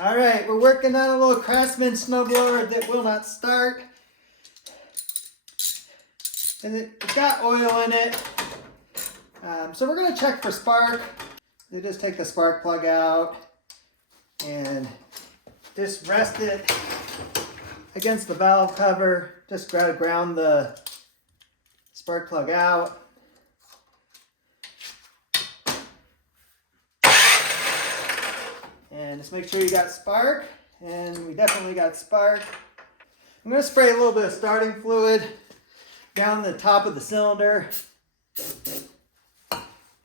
All right, we're working on a little Craftsman snowblower that will not start. And it's got oil in it. So we're gonna check for spark. You just take the spark plug out and just rest it against the valve cover. Just gotta ground the spark plug out. And just make sure you got spark, and we definitely got spark. I'm gonna spray a little bit of starting fluid down the top of the cylinder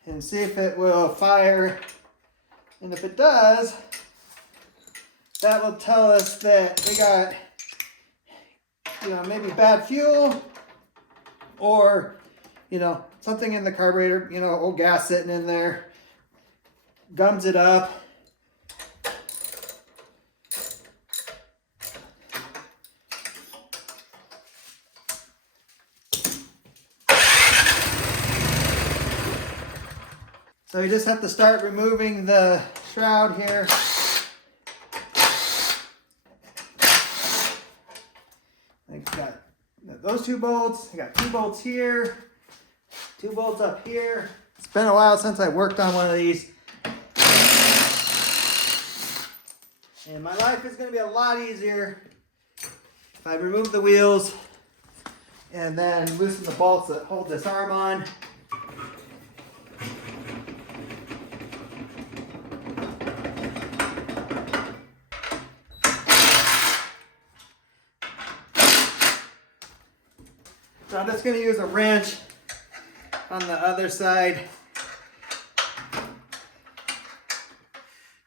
and see if it will fire. And if it does, that will tell us that we got, maybe bad fuel or, something in the carburetor, old gas sitting in there, gums it up. So you just have to start removing the shroud here. I got those 2 bolts. I got 2 bolts here, 2 bolts up here. It's been a while since I worked on one of these. And my life is going to be a lot easier if I remove the wheels and then loosen the bolts that hold this arm on. So I'm just going to use a wrench on the other side. I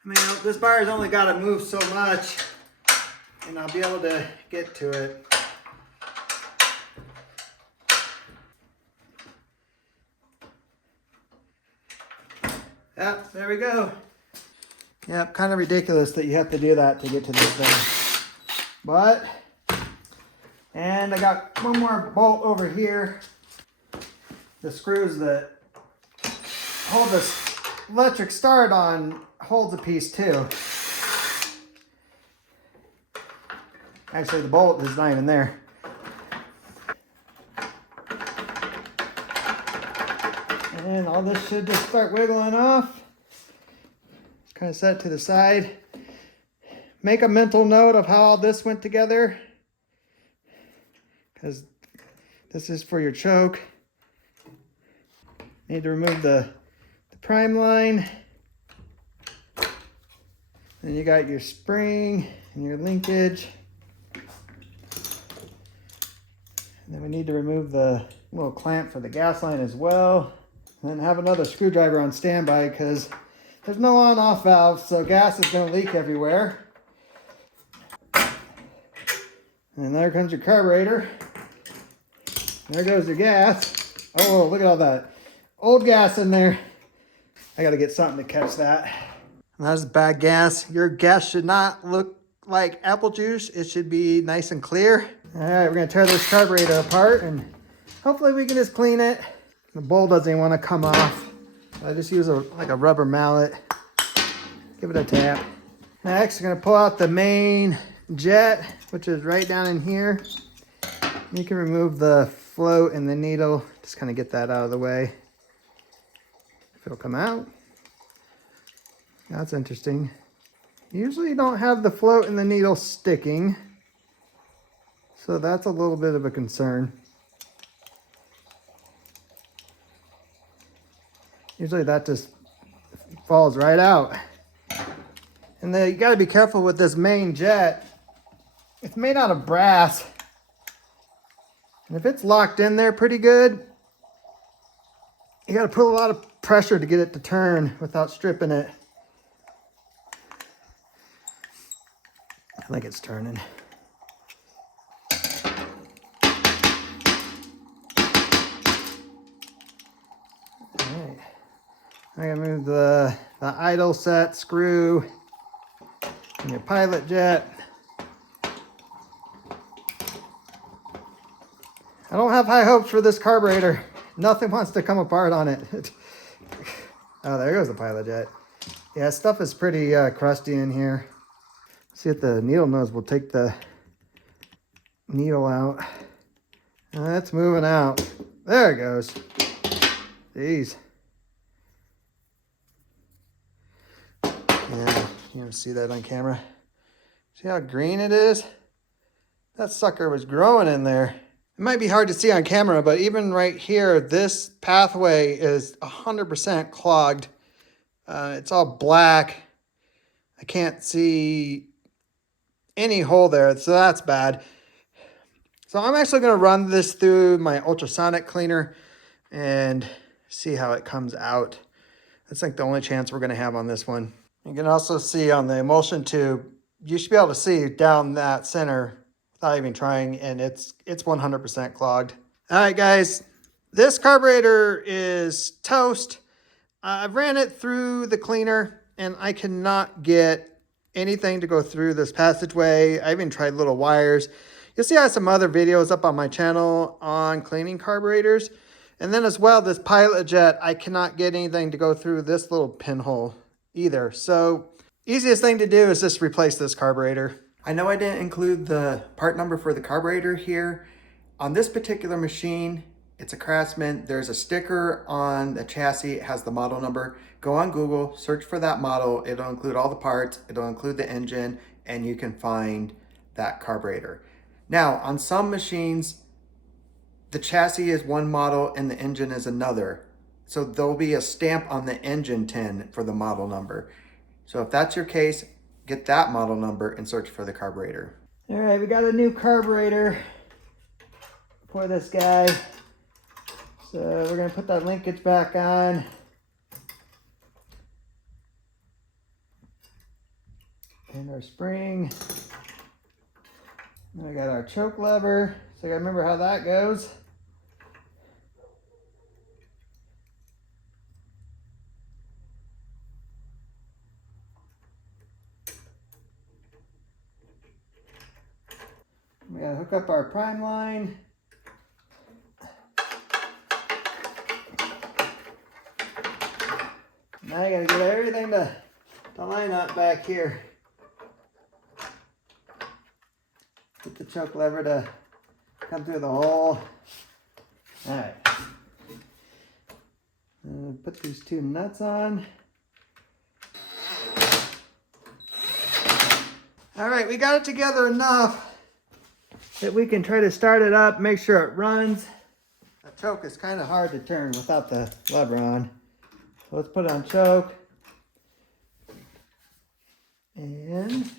mean, this bar has only got to move so much, and I'll be able to get to it. Yep, there we go. Yep, kind of ridiculous that you have to do that to get to this thing. But... and I got one more bolt over here. The screws that hold this electric start on holds a piece too. Actually, the bolt is not even there. And all this should just start wiggling off. Kind of set it to the side. Make a mental note of how all this went together, because this is for your choke. Need to remove the prime line. Then you got your spring and your linkage. And then we need to remove the little clamp for the gas line as well. And then have another screwdriver on standby because there's no on-off valve, so gas is going to leak everywhere. And there comes your carburetor. There goes your gas. Oh, look at all that old gas in there. I got to get something to catch that. That's bad gas. Your gas should not look like apple juice. It should be nice and clear. All right, we're going to tear this carburetor apart and hopefully we can just clean it. The bowl doesn't even want to come off. I just use like a rubber mallet. Give it a tap. Next, we're going to pull out the main jet, which is right down in here. You can remove the float and the needle. Just kind of get that out of the way. If it'll come out. That's interesting. Usually you don't have the float and the needle sticking. So that's a little bit of a concern. Usually that just falls right out. And then you got to be careful with this main jet. It's made out of brass. And if it's locked in there pretty good, you got to put a lot of pressure to get it to turn without stripping it. I think it's turning. Alright. I'm going to move the idle set screw and your pilot jet. I don't have high hopes for this carburetor. Nothing wants to come apart on it. Oh, there goes the pilot jet. Yeah, stuff is pretty crusty in here. See if the needle nose will take the needle out. That's moving out. There it goes. Jeez. Yeah, you can see that on camera. See how green it is? That sucker was growing in there. It might be hard to see on camera, but even right here, this pathway is 100% clogged. It's all black. I can't see any hole there, so that's bad. So I'm actually going to run this through my ultrasonic cleaner and see how it comes out. That's like the only chance we're going to have on this one. You can also see on the emulsion tube, you should be able to see down that center without even trying, and it's 100% clogged. All right, guys, this carburetor is toast. I've ran it through the cleaner, and I cannot get anything to go through this passageway. I even tried little wires. You'll see I have some other videos up on my channel on cleaning carburetors. And then as well, this pilot jet, I cannot get anything to go through this little pinhole either. So easiest thing to do is just replace this carburetor. I know I didn't include the part number for the carburetor here. On this particular machine, it's a Craftsman. There's a sticker on the chassis. It has the model number. Go on Google, search for that model. It'll include all the parts. It'll include the engine, and you can find that carburetor. Now, on some machines, the chassis is one model and the engine is another. So there'll be a stamp on the engine tin for the model number. So if that's your case, get that model number and search for the carburetor. All right, we got a new carburetor for this guy. So we're gonna put that linkage back on. And our spring. And we got our choke lever. So I gotta remember how that goes. We gotta hook up our prime line. Now I gotta get everything to line up back here. Get the choke lever to come through the hole. All right. Put these two nuts on. All right, we got it together enough that we can try to start it up, make sure it runs. The choke is kind of hard to turn without the lever on. So let's put it on choke. And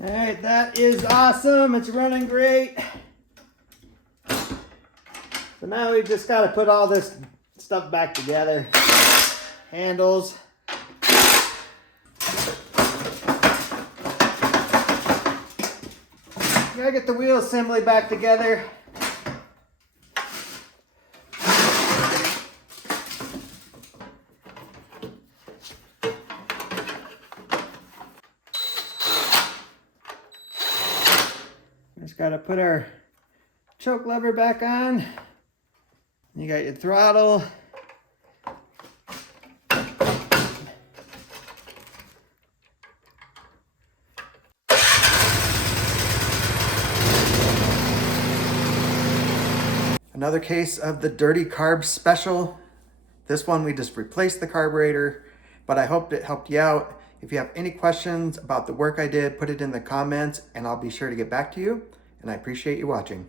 all right, that is awesome. It's running great. So now we've just got to put all this stuff back together. Handles. Gotta get the wheel assembly back together. Just gotta put our choke lever back on. You got your throttle. Another case of the dirty carb special. This one we just replaced the carburetor, but I hope it helped you out. If you have any questions about the work I did, put it in the comments and I'll be sure to get back to you. And I appreciate you watching.